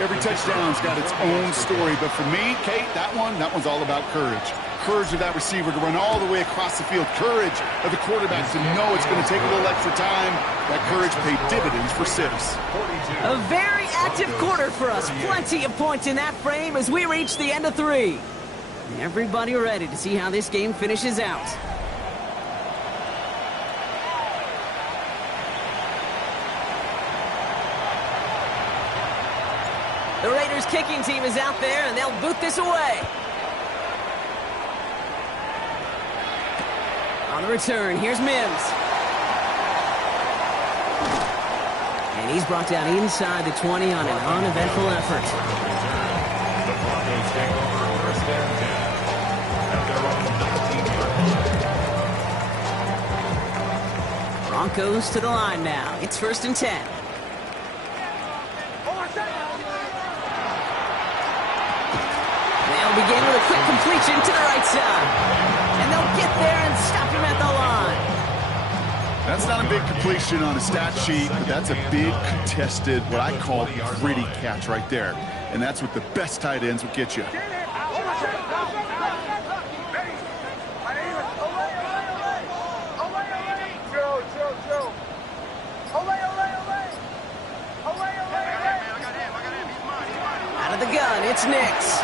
Every touchdown's got its own story, but for me, Kate, that one's all about courage. Courage of that receiver to run all the way across the field. Courage of the quarterback to know it's going to take a little extra time. That courage paid dividends for 6. A very active quarter for us. Plenty of points in that frame as we reach the end of 3. Everybody ready to see how this game finishes out. The Raiders kicking team is out there, and they'll boot this away. On the return, here's Mims. And he's brought down inside the 20 on an uneventful effort. The Broncos take over 1st and 10 at their own 19-yard line. Broncos to the line now. It's 1st and 10. They'll begin with a quick completion to the right side. And they'll get there and stop him at the line. That's not a big completion on a stat sheet, but that's a big contested, what I call gritty catch right there. And that's what the best tight ends will get you. Out of the gun, it's Nix.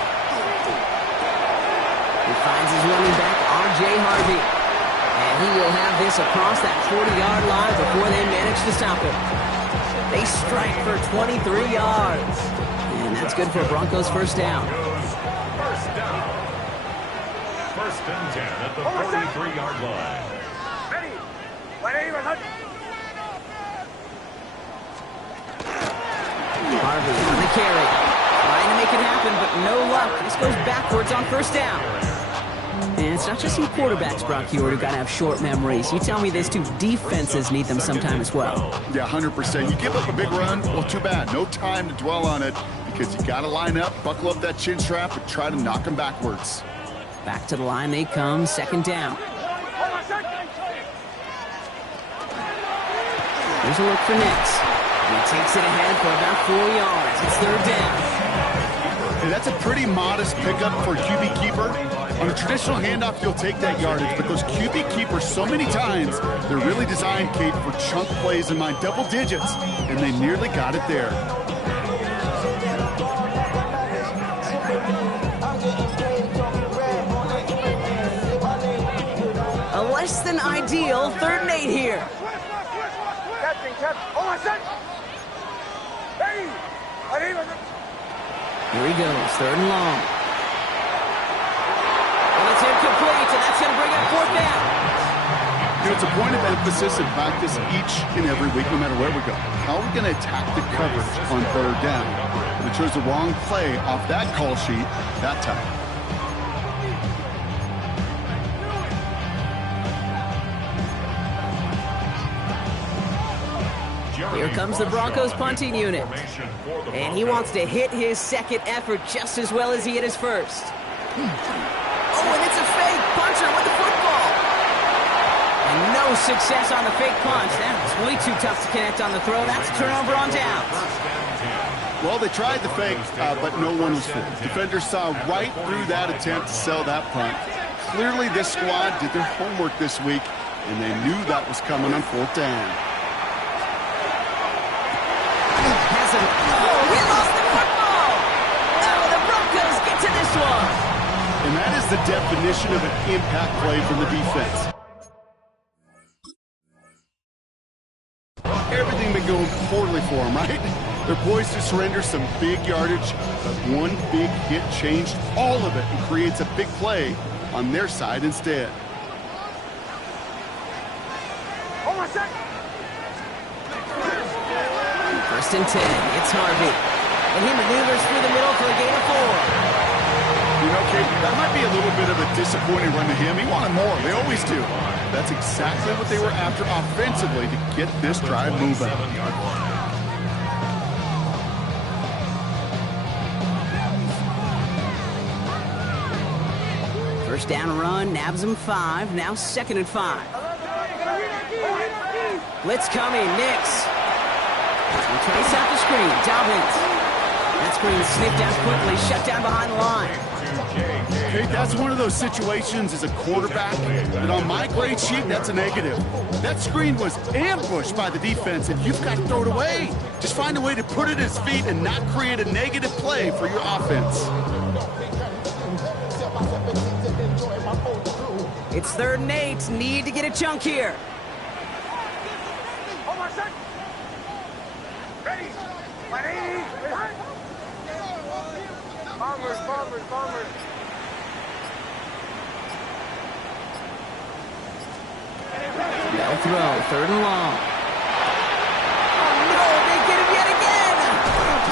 He finds his running back, R.J. Harvey. And he will have this across that 40-yard line before they manage to stop him. They strike for 23 yards. And that's good for Broncos' first down. First down. 1st and 10 at the 43-yard line. Harvey on the carry. Trying to make it happen, but no luck. This goes backwards on 1st down. And it's not just some quarterbacks, Brock Huard, who got to have short memories. You tell me this too, defenses need them sometime as well. Yeah, 100%. You give up a big run, well, too bad. No time to dwell on it because you got to line up, buckle up that chin strap, and try to knock them backwards. Back to the line they come, 2nd down. Here's a look for Nix. And he takes it ahead for about 4 yards. It's 3rd down. And that's a pretty modest pickup for a QB keeper. On a traditional handoff, you'll take that yardage, but those QB keepers, so many times, they're really designed, Kate, for chunk plays in my double digits, and they nearly got it there. A less than ideal 3rd and 8 here. Here he goes, 3rd and long. And it's incomplete, and that's going to bring up 4th down. You know, it's a point of emphasis in practice each and every week, no matter where we go. How are we going to attack the coverage on 3rd down? We chose the wrong play off that call sheet that time. Here comes the Broncos punting unit. And he wants to hit his second effort just as well as he hit his first. Oh, and it's a fake puncher with the football. And no success on the fake punch. That was way too tough to connect on the throw. That's a turnover on downs. Well, they tried the fake, but no one was fooled. Defenders saw right through that attempt to sell that punt. Clearly, this squad did their homework this week, and they knew that was coming on fourth down. He lost the football! Oh, the Broncos get to this one! And that is the definition of an impact play from the defense. Everything been going poorly for them, right? They're poised to surrender some big yardage, but one big hit changed all of it and creates a big play on their side instead. Oh, my son! First and 10, it's Harvey. And he maneuvers through the middle for a gain of 4. You know, Kate, that might be a little bit of a disappointing run to him. He wanted more. They always do. That's exactly what they were after offensively to get this drive moving. First down run, nabs him 5. Now 2nd and 5. Blitz coming, Nix. We trace out the screen, Dobbins. That screen snipped out quickly, shut down behind the line. Okay, that's one of those situations as a quarterback that on my grade sheet, that's a negative. That screen was ambushed by the defense, and you've got to throw it away. Just find a way to put it at his feet and not create a negative play for your offense. It's 3rd and 8. Need to get a chunk here. Oh, my son! Ready! My lady! Bombers! No throw, 3rd and long. Oh, no, they get him yet again!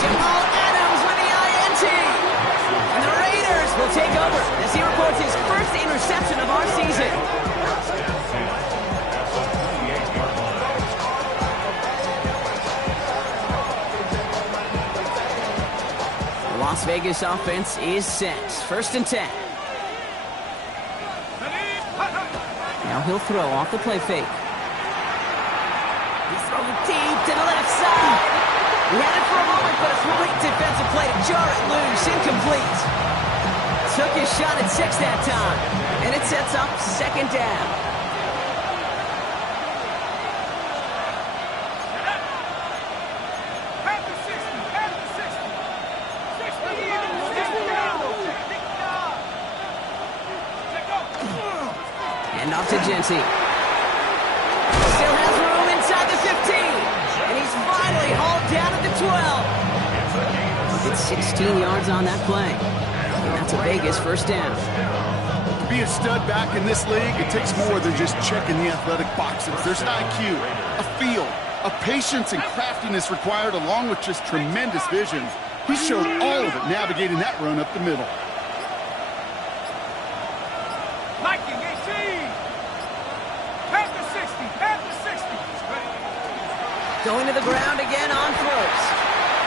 Jamal Adams with the INT! And the Raiders will take over as he reports his first interception of our season. The Las Vegas offense is set. 1st and 10. Now he'll throw off the play fake. He's throwing deep to the left side. He had it for a moment, but a sweet defensive play to jar it loose. Incomplete. Took his shot at 6 that time. And it sets up 2nd down. And off to Genty. Still has room inside the 15. And he's finally hauled down at the 12. It's 16 yards on that play. And that's a Vegas 1st down. To be a stud back in this league, it takes more than just checking the athletic boxes. There's an IQ, a feel, a patience and craftiness required along with just tremendous vision. He showed all of it navigating that run up the middle. Going to the ground again on 1st.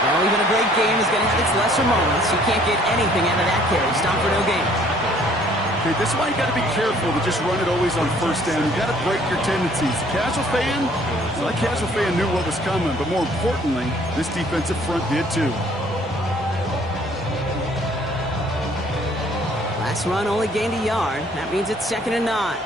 Well, even a great game is going to have its lesser moments. You can't get anything out of that carry. Stop for no gain. Okay, this is why you got to be careful to just run it always on 1st down. You got to break your tendencies. Casual fan, well, that casual fan knew what was coming, but more importantly, this defensive front did too. Last run only gained a yard. That means it's 2nd and 9.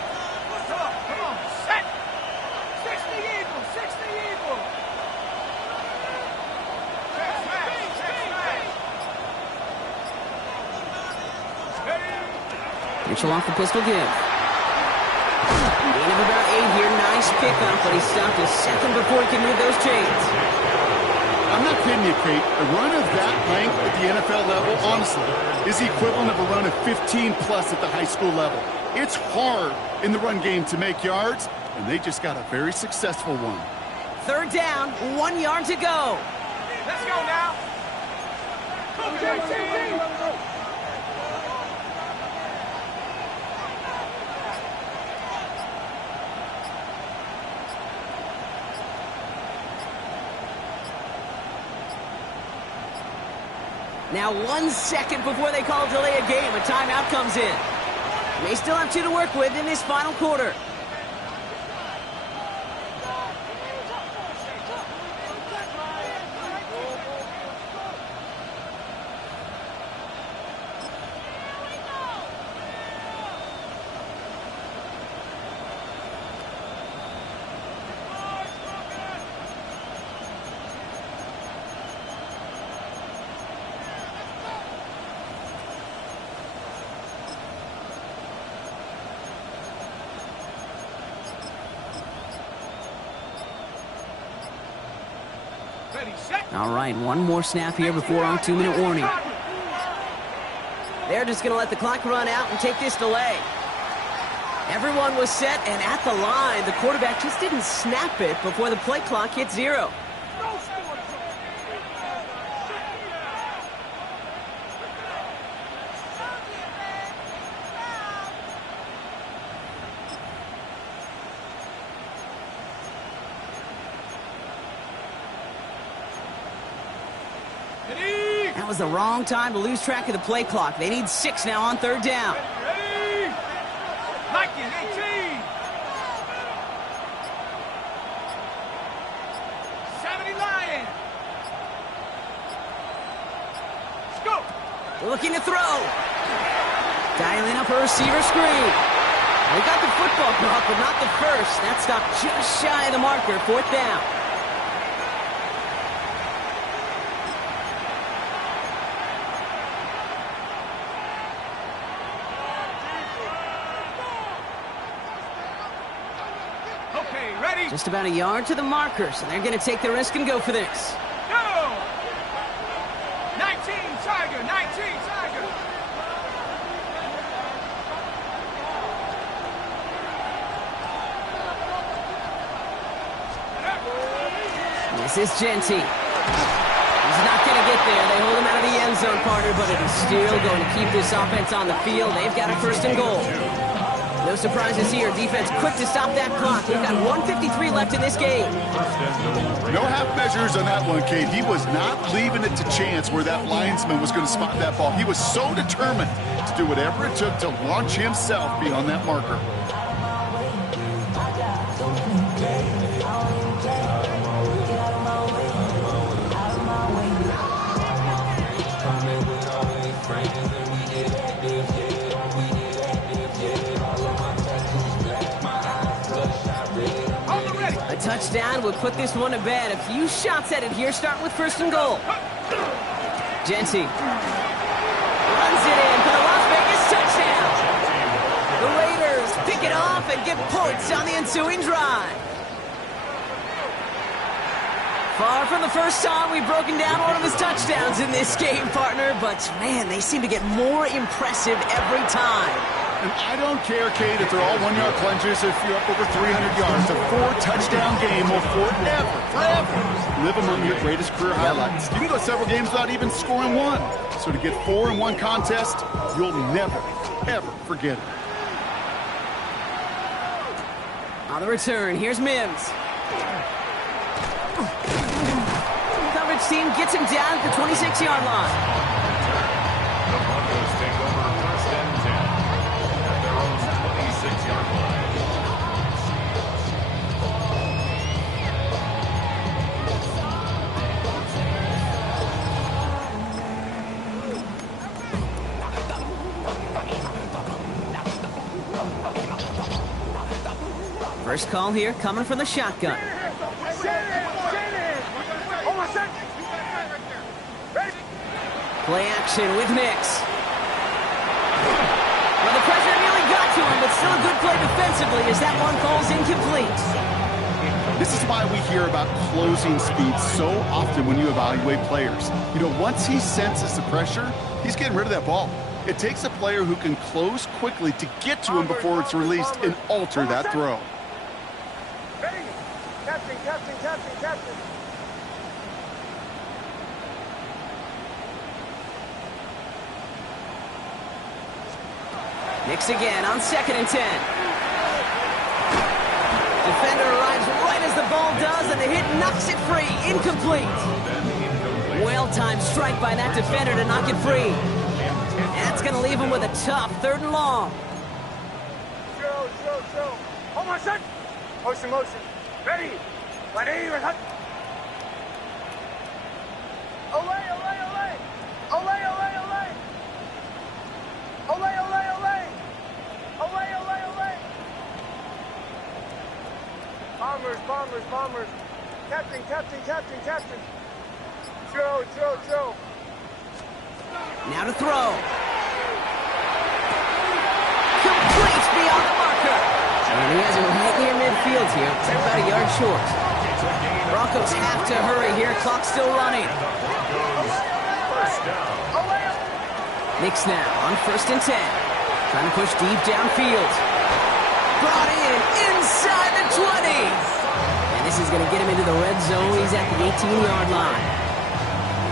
Mitchell off the pistol give. Gain of about 8 here. Nice pickup, but he stopped a second before he can move those chains. I'm not kidding you, Kate. A run of that length at the NFL level, honestly, is the equivalent of a run of 15-plus at the high school level. It's hard in the run game to make yards, and they just got a very successful one. 3rd down, 1 yard to go. Let's go now! Now 1 second before they call delay a game, a timeout comes in. They still have 2 to work with in this final quarter. All right, one more snap here before our 2-minute warning. They're just going to let the clock run out and take this delay. Everyone was set and at the line. The quarterback just didn't snap it before the play clock hit 0. That was the wrong time to lose track of the play clock. They need 6 now on 3rd down. Ready? Nike, 18. 70 Lion. Let's go. Looking to throw. Dialing up a receiver screen. They got the football block, but not the first. That stopped just shy of the marker. 4th down. Just about a yard to the marker, so they're going to take the risk and go for this. Go! 19, Tiger, 19, Tiger. This is Genty. He's not going to get there. They hold him out of the end zone, partner, but it is still going to keep this offense on the field. They've got a 1st and goal. No surprises here. Defense quick to stop that clock. We've got 1:53 left in this game. No half measures on that one, Kate. He was not leaving it to chance where that linesman was going to spot that ball. He was so determined to do whatever it took to launch himself beyond that marker. A touchdown would put this one to bed. A few shots at it here, starting with 1st and goal. Genty runs it in for the Las Vegas touchdown. The Raiders pick it off and get points on the ensuing drive. Far from the first time we've broken down one of his touchdowns in this game, partner, but man, they seem to get more impressive every time. And I don't care, Kate, if they're all 1-yard plunges, if you're up over 300 yards. A 4-touchdown game will forever live among your greatest career highlights. You can go several games without even scoring one. So to get 4 in one contest, you'll never, ever forget it. On the return, here's Mims. Coverage team gets him down at the 26-yard line. The Broncos take over 1st and 10 at their own 26-yard line. First call here coming from the shotgun. Play action with Nix. Well, the pressure nearly got to him, but still a good play defensively as that one falls incomplete. This is why we hear about closing speed so often when you evaluate players. You know, once he senses the pressure, he's getting rid of that ball. It takes a player who can close quickly to get to him before it's released and alter that throw. Ready? Captain. Nix again on 2nd and 10. Defender arrives right as the ball does, and the hit knocks it free. Incomplete. well-timed strike by that defender to knock it free. That's going to leave him with a tough 3rd and long. Drill. Hold on, son. Motion. Ready. Right here. Olay. Bombers. Captain. Drill. Now to throw. Complete beyond the marker. And he has it right near midfield here. It's about a yard short. Broncos have to hurry here. Clock still running. Knicks now on 1st and 10. Trying to push deep downfield. Brought in inside the 20. And this is going to get him into the red zone. He's at the 18-yard line.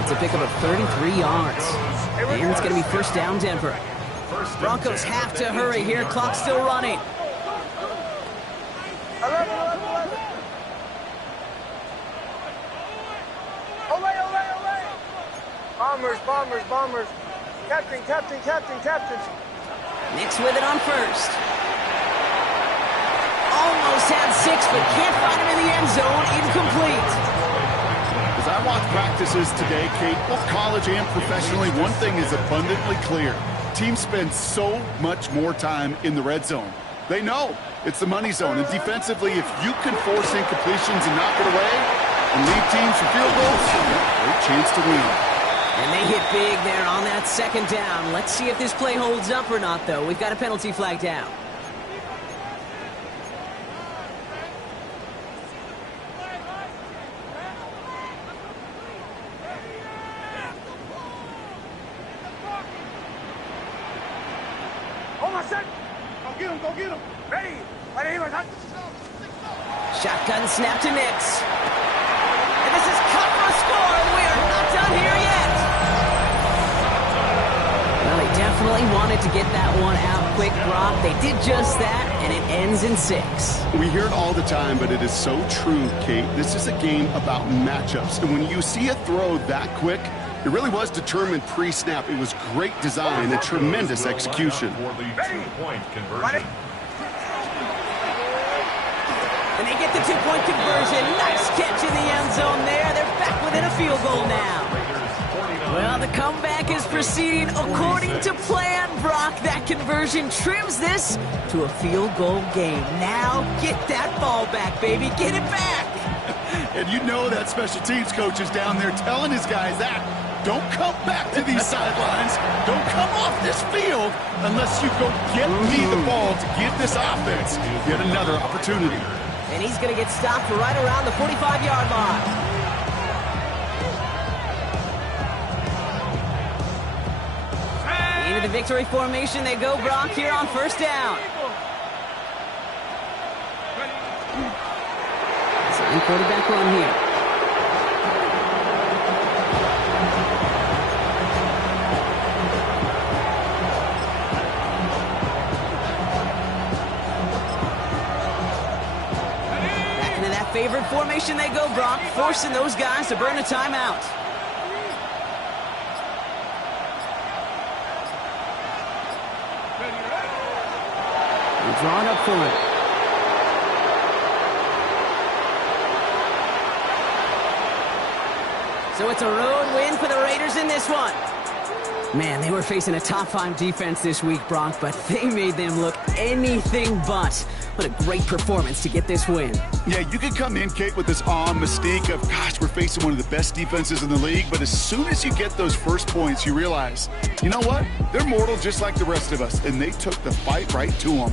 It's a pickup of 33 yards. And it's going to be 1st down Denver. Broncos have to hurry here. Clock still running. 11. Olay. Bombers. Captain. Knicks with it on 1st. Almost had 6, but can't find him in the end zone. Incomplete. As I watch practices today, Kate, both college and professionally, one thing is abundantly clear. Teams spend so much more time in the red zone. They know it's the money zone. And defensively, if you can force incompletions and knock it away and lead teams for field goals, great chance to win. And they hit big there on that 2nd down. Let's see if this play holds up or not, though. We've got a penalty flag down. Hold on, son. Go get him. Ready. Right here. Shotgun snap to Knicks. And this is cut for a score, and we are not done here yet. Well, they definitely wanted to get that one out quick, Brock. They did just that, and it ends in 6. We hear it all the time, but it is so true, Kate. This is a game about matchups. And when you see a throw that quick, it really was determined pre-snap. It was great design and tremendous execution. For the 2-point conversion. And they get the 2-point conversion. Nice catch in the end zone there. They're back within a field goal now. Well, the comeback is proceeding according to plan, Brock. That conversion trims this to a field goal game. Now get that ball back, baby. Get it back. And you know that special teams coach is down there telling his guys that. Don't come back to these sidelines. Don't come off this field unless you go get me the ball to give this offense yet another opportunity. And he's going to get stopped right around the 45-yard line. Into the victory formation they go, Brock, here on 1st down. Same quarterback run here. Back into that favored formation they go, Brock, forcing those guys to burn a timeout. Drawn up for it. So it's a road win for the Raiders in this one. Man, they were facing a top-5 defense this week, Bronk, but they made them look anything but. What a great performance to get this win. Yeah, you could come in, Kate, with this mystique of, gosh, we're facing one of the best defenses in the league, but as soon as you get those first points, you realize, you know what? They're mortal just like the rest of us, and they took the fight right to them.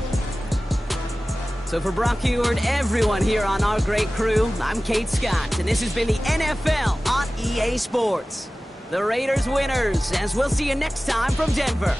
So for Brock Eward, everyone here on our great crew, I'm Kate Scott, and this has been the NFL on EA Sports. The Raiders winners, as we'll see you next time from Denver.